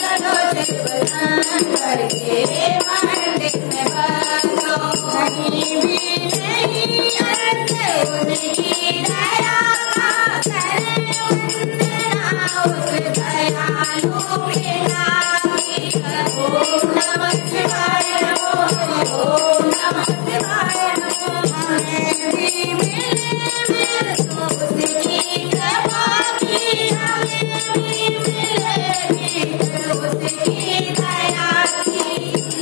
चलो शिव शंकर के मंदिर में बसो। कहीं भी नहीं अड़ते उनकी दया का, करे वंदना उस दयालु पिता की। ओम नमः शिवाय नमो, ओम नमः शिवाय नमो। हमें भी मिले मिल तो उसकी कृपा की, हमें भी मिलेगी उसकी दया की।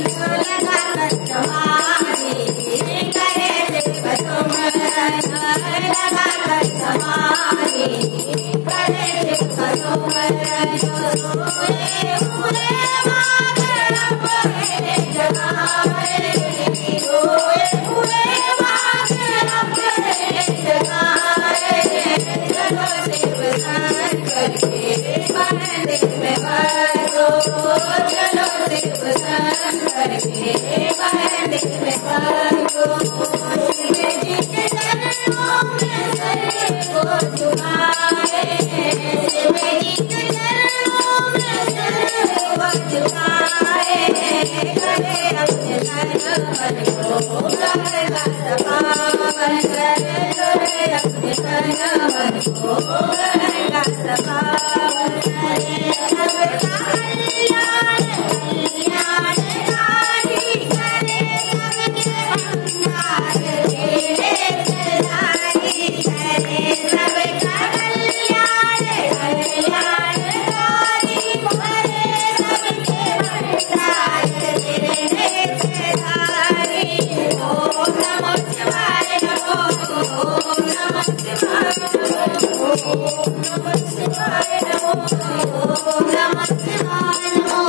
जो लगाकर समाधि करे शिव सुमरन, लगाकर समाधि करे शिव सुमरन। जो सोए हुए मागर अपने जगाए, सोए हुए मागर अपने जगाए। चलो शिव शंकर के मंदिर में बसो, चलो शिव शंकर के मंदिर में बसो। शिव जी के चरणों में सर को झुकाए, शिव जी के चरणों में सर को झुकाए। करे अपने तन मन को गंगा सपावन, करे अपने तन मन को गंगा सपावन। करे सबका कल्याण कल्याणकारी, करे सबके मंगल तेरे सदाई। करे सबका कल्याण कल्याणकारी, करे सबके मंगल तेरे सदाई। ओम नमः शिवाय नमो, ओम नमः शिवाय नमो, ओम नमः शिवाय नमो, ओम नमः शिवाय नमो।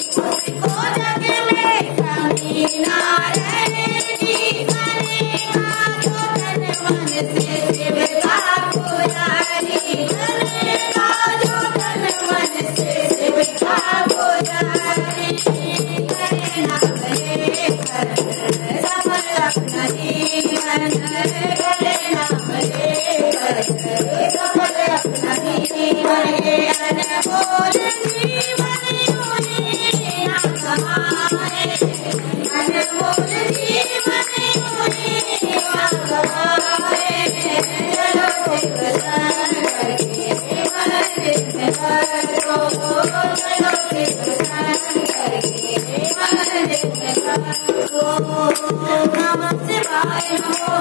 उसको जग में कमी ना रहेगी, करेगा जो तन मन से शिव का पुजारी। करेगा जो तन मन से शिव का पुजारी। करे नाम लेकर समर अपना जीवन, करे नाम लेकर समर अपना जीवन। अनमोल जीवन यूं ही ना गवाए, अनमोल जीवन यूं ही ना गवाए। चलो शिव शंकर के मंदिर में बसो, चलो शिव शंकर के मंदिर में बसो। ओम नमः शिवाय नमो,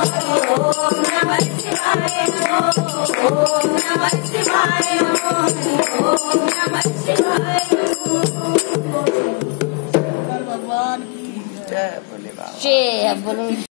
ओम नमः शिवाय नमो, ओम नमः शिवाय नमो, ओम नमः शिवाय नमो। भगवान की जय बोले बाबा। जय बोलो।